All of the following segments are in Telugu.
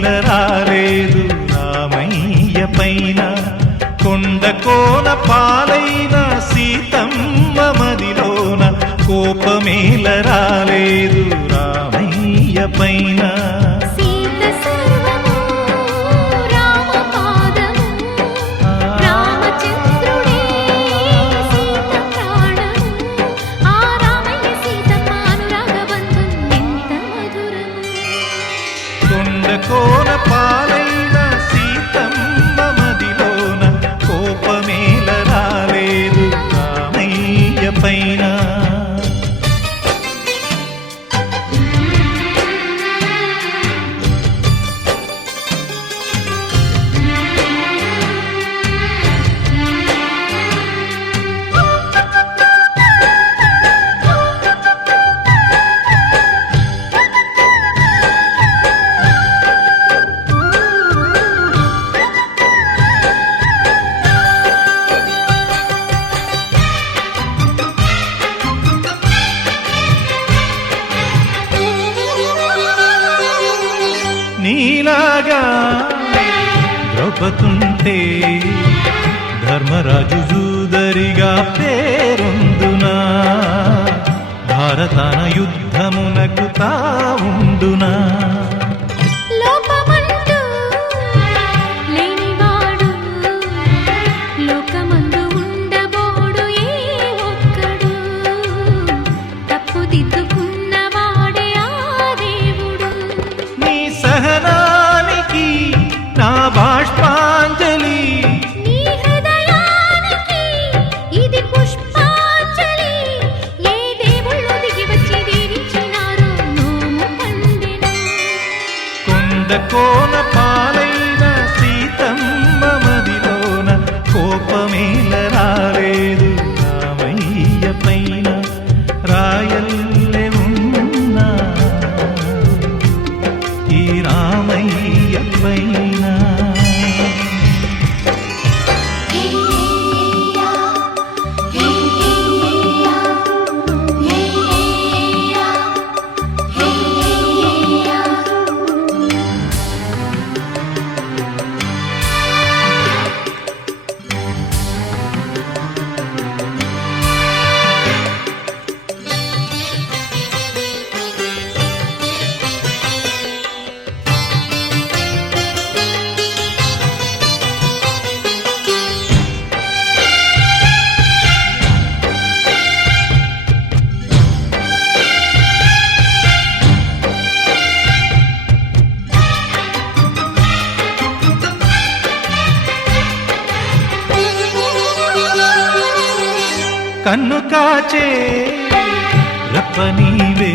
కోపమేల రాలేదు రామయ్య పైన కొండ కోన పాలైన సీతమ్మ మదిలోన కోపమేల రాలేదు రామయ్య పైన కోన పాలైన సీతమ్మ మదిలోన కోపమేల రాలేదు రామయ్య పైన నీలాగా ద్రౌపదుంటే ధర్మరాజు జూదరిగా పేరొందునా భారతాన యుద్ధమునకు తావుండునా నా బాష్పాంజలి నీ హృదయానికి ఇది పుష్పాంజలి ఏ దేవుళ్ళు దిగి వచ్చి దీవించినారో నోము పండెను కొండ కోన పాలైన సీతమ్మ మదిలోన కోపమేల రాలేదు రామయ్య పైన రాయల్లె ఉన్నా ఈ రామయ్య పైన కన్ను కాచే రప్పనీవే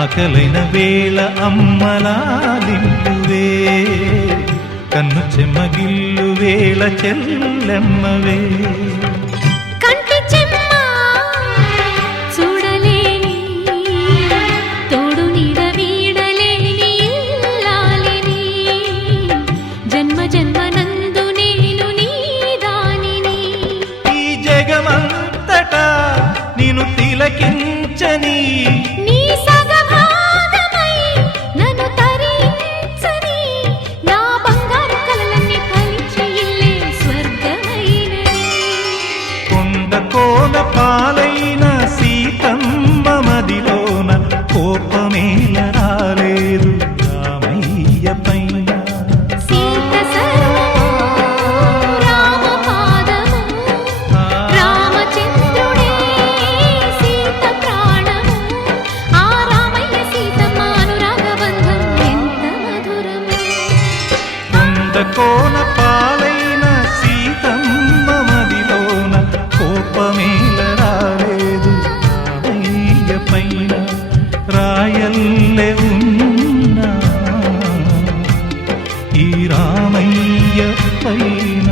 ఆకలైన వేళ అమ్మలాలింపువే కన్ను చెమ్మగిల్లు వేళ చెల్లెమ్మవే నిన్ను తిలకించని నీ సగభాగమై నన్ను తరించని నా బంగారు కలలన్నీ ఫలించి ఇల్లే స్వర్గమైనది కొండ కోన పాలైన సీతమ్మ మదిలోన కోపమేల రాలేదు రామయ్య పైన కోన పాలైన సీతమ్మ మదిలోన కోపమేల రాలేదు రామయ్య పైన రాయల్లె ఉన్నా ఈ రామయ్య పైన